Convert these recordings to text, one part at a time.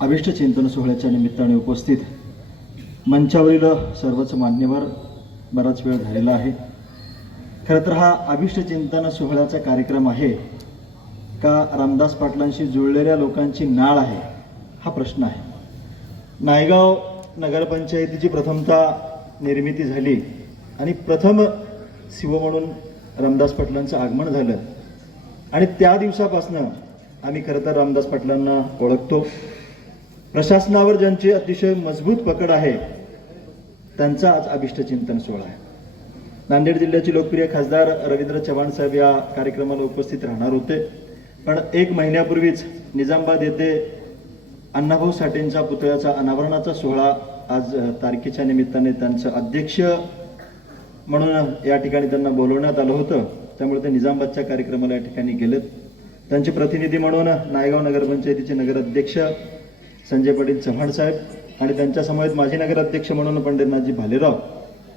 अभिष्ट चिंतन सोहळ्याच्या निमित्ताने उपस्थित मंचावरील सर्वच मान्यवर बराच वेळ झालेला आहे। खरं तर हा अभिष्ट चिंतन सोहळ्याचा कार्यक्रम आहे का रामदास पाटलांशी जुळलेल्या लोकांची नाळ आहे, हा प्रश्न आहे। नायगाव नगरपंचायतीची प्रथमतः निर्मिती झाली आणि प्रथम शिव म्हणून रामदास पाटलांचं आगमन झालं आणि त्या दिवसापासून आम्ही खरं तर रामदास पाटलांना ओळखतो। प्रशासनावर ज्यांची अतिशय मजबूत पकड आहे त्यांचा आज अभिष्ट चिंतन सोहळा आहे। नांदेड जिल्ह्याचे लोकप्रिय खासदार रवींद्र चव्हाण साहेब या कार्यक्रमाला उपस्थित राहणार होते, पण एक महिन्यापूर्वीच निजामाबाद येथे अण्णाभाऊ साठेंच्या पुतळ्याचा अनावरणाचा सोहळा आज तारखेच्या निमित्ताने त्यांचं अध्यक्ष म्हणून या ठिकाणी त्यांना बोलवण्यात आलं होतं, त्यामुळे ते निजामाबादच्या कार्यक्रमाला या ठिकाणी गेलेत। त्यांचे प्रतिनिधी म्हणून नायगाव नगरपंचायतीचे नगराध्यक्ष संजय पाटील चव्हाण साहेब आणि त्यांच्या समवेत माजी नगराध्यक्ष म्हणून पंडितनाथजी भालेराव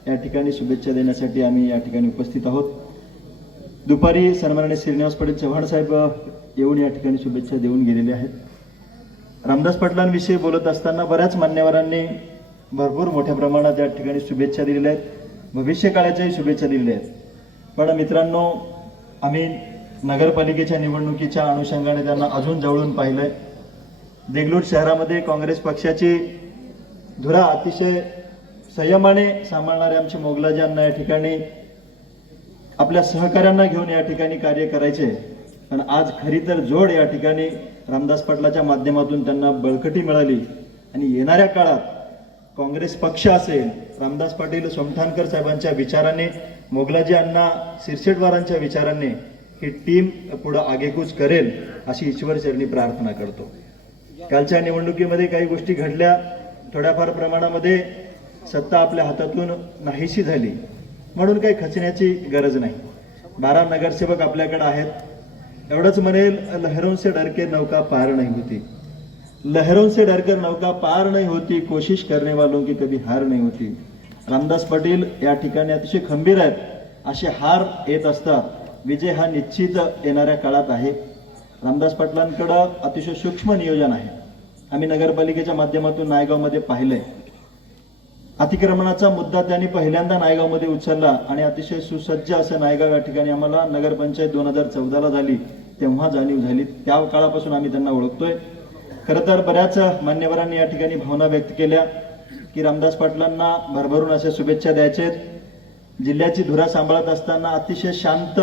या ठिकाणी शुभेच्छा देण्यासाठी आम्ही या ठिकाणी उपस्थित आहोत। दुपारी सन्माननीय श्रीनिवास पाटील चव्हाण साहेब येऊन या ठिकाणी शुभेच्छा देऊन गेलेले आहेत। रामदास पाटलांविषयी बोलत असताना बऱ्याच मान्यवरांनी भरपूर मोठ्या प्रमाणात या ठिकाणी शुभेच्छा दिलेल्या आहेत, भविष्य काळाच्याही शुभेच्छा दिलेल्या आहेत। पण मित्रांनो, आम्ही नगरपालिकेच्या निवडणुकीच्या अनुषंगाने त्यांना अजून जवळून पाहिलंय। देगलूर शहरामध्ये काँग्रेस पक्षाची धुरा अतिशय संयमाने सांभाळणारे आमचे मोगलाजी अण्णा या ठिकाणी आपल्या सहकाऱ्यांना घेऊन या ठिकाणी कार्य करायचे, पण आज खरी तर जोड या ठिकाणी रामदास पाटलाच्या माध्यमातून त्यांना बळकटी मिळाली आणि येणाऱ्या काळात काँग्रेस पक्ष असेल, रामदास पाटील सोमठाणकर साहेबांच्या विचाराने, मोगलाजी अण्णा सिरसेटवारांच्या विचाराने ही टीम पुढे आगेकूच करेल अशी ईश्वरचरणी प्रार्थना करतो। कालच्या निवडणुकीमध्ये काही गोष्टी घडल्या, थोड्याफार प्रमाणामध्ये सत्ता आपल्या हातातून नाहीशी झाली, म्हणून काही खचण्याची गरज नाही। 12 नगरसेवक आपल्याकडे आहेत। एवढंच म्हणेल, लहरों से डरके नौका पार नहीं होती, लहरों से डरकर नौका पार नहीं होती, कोशिश करने वालों की कभी हार नहीं होती। रामदास पाटील या ठिकाणी अतिशय खंबीर आहेत, असे हार येत असतात, विजय हा निश्चित येणाऱ्या काळात आहे। रामदास पाटलांकडे अतिशय सूक्ष्म नियोजन आहे। आम्ही नगरपालिकेच्या माध्यमातून नायगावमध्ये पाहिलंय, अतिक्रमणाचा मुद्दा त्यांनी पहिल्यांदा नायगावमध्ये उचलला आणि अतिशय सुसज्ज असं नायगाव या ठिकाणी आम्हाला नगरपंचायत 2014ला झाली तेव्हा जाणीव झाली, त्या काळापासून आम्ही त्यांना ओळखतोय। खरं तर बऱ्याच मान्यवरांनी या ठिकाणी भावना व्यक्त केल्या की रामदास पाटलांना भरभरून अशा शुभेच्छा द्यायचेत। जिल्ह्याची धुरा सांभाळत असताना अतिशय शांत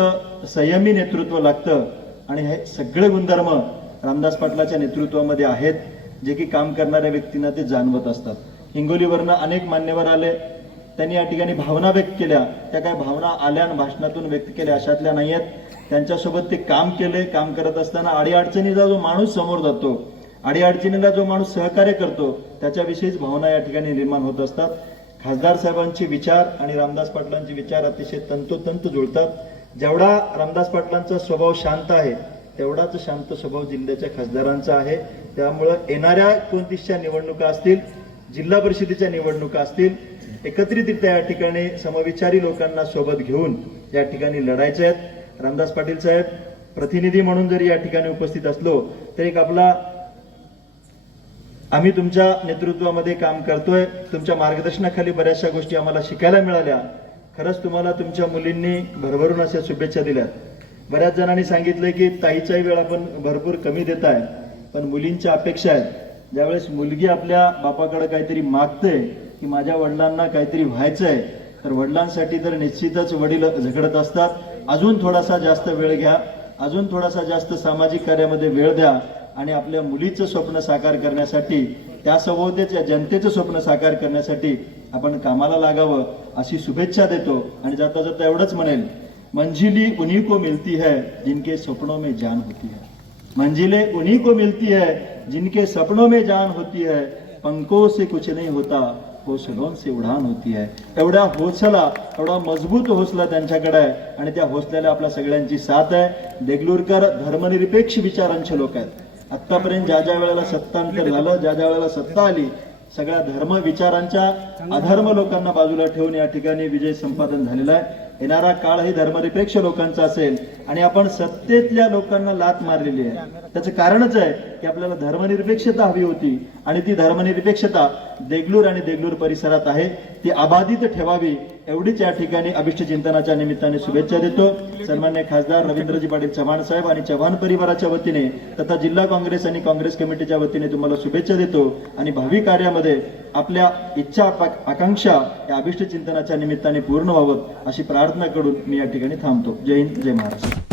संयमी नेतृत्व लागतं आणि हे सगळे गुणधर्म रामदास पाटलाच्या नेतृत्वामध्ये आहेत, जे की काम करणाऱ्या व्यक्तींना ते जाणवत असतात। हिंगोलीवरनं अनेक मान्यवर आले, त्यांनी या ठिकाणी भावना व्यक्त केल्या, त्या काही भावना आल्या आणि भाषणातून व्यक्त केल्या अशातल्या नाही आहेत। त्यांच्यासोबत ते काम केले। काम करत असताना अडीअडचणीला जो माणूस समोर जातो, अडीअडचणीला जो माणूस सहकार्य करतो, त्याच्याविषयीच भावना या ठिकाणी निर्माण होत असतात। खासदार साहेबांचे विचार आणि रामदास पाटलांचे विचार अतिशय तंतोतंत जुळतात। जेवढा रामदास पाटलांचा स्वभाव शांत आहे, तेवढाच शांत स्वभाव जिल्ह्याच्या खासदारांचा आहे। त्यामुळे येणाऱ्या 29च्या निवडणुका असतील, जिल्हा परिषदेच्या निवडणुका असतील, एकत्रितरित्या या ठिकाणी समविचारी लोकांना सोबत घेऊन या ठिकाणी लढायचे आहेत। रामदास पाटील साहेब प्रतिनिधी म्हणून जरी या ठिकाणी उपस्थित असलो तर एक आपला आम्ही तुमच्या नेतृत्वामध्ये काम करतोय, तुमच्या मार्गदर्शनाखाली बऱ्याचशा गोष्टी आम्हाला शिकायला मिळाल्या। खरंच तुम्हाला तुमच्या मुलींनी भरभरून अशा शुभेच्छा दिल्यात। बऱ्याच जणांनी सांगितलं की ताईचाही वेळ आपण भरपूर कमी देत आहे, पण मुलींच्या अपेक्षा आहेत। ज्यावेळेस मुलगी आपल्या बापाकडे काहीतरी मागते की माझ्या वडिलांना काहीतरी व्हायचंय, तर वडिलांसाठी तर निश्चितच वडील झगडत असतात। अजून थोडासा जास्त वेळ घ्या, अजून थोडासा जास्त सामाजिक कार्यामध्ये वेळ द्या आणि आपल्या मुलीचं स्वप्न साकार करण्यासाठी, त्यासोबतच या जनतेचं स्वप्न साकार करण्यासाठी आपण कामाला लागावं अशी शुभेच्छा देतो। आणि जाता जाता एवढंच म्हणेल, मंजिली उन्हीं को मिलती है जिनके सपनों में जान होती है, मंजिलें उन्हीं को मिलती है जिनके सपनों में जान होती है, पंखों से कुछ नहीं होता, हौसलों से उड़ान होती है। एवढा हौसला, एवढा मजबूत हौसला त्यांच्याकडे आहे आणि त्या हौसल्याला आपल्या सगळ्यांची साथ आहे। देगलूरकर धर्मनिरपेक्ष विचारांचे लोक आहेत। आतापर्यंत ज्या ज्या वेळेला सत्तांतर झालं, ज्या ज्या वेळेला सत्ता आली, सगळ्या धर्म विचारांच्या अधर्म लोकांना बाजूला ठेवून या ठिकाणी विजय संपादन झालेला आहे। येणारा काळही धर्मनिरपेक्ष लोकांचा असेल आणि आपण सत्तेतल्या लोकांना लाथ मारलेली आहे. त्याचं कारणच आहे की आपल्याला धर्मनिरपेक्षता हवी होती आणि ती धर्मनिरपेक्षता देगलूर आणि देगलूर परिसरात आहे, ती अबाधित ठेवावी एवढीच या ठिकाणी अभिष्ट चिंतनाच्या निमित्ताने शुभेच्छा देतो. सन्मान्य खासदार रवींद्रजी पाटील चव्हाण साहेब आणि चव्हाण परिवाराच्या वतीने तथा जिल्हा काँग्रेस आणि काँग्रेस कमिटीच्या वतीने तुम्हाला शुभेच्छा देतो आणि भावी कार्यामध्ये आपल्या इच्छा आकांक्षा या अभिष्ट चिंतनाच्या निमित्ताने पूर्ण व्हावं अशी प्रार्थना करून मी या ठिकाणी थांबतो. जय हिंद, जय महाराष्ट्र.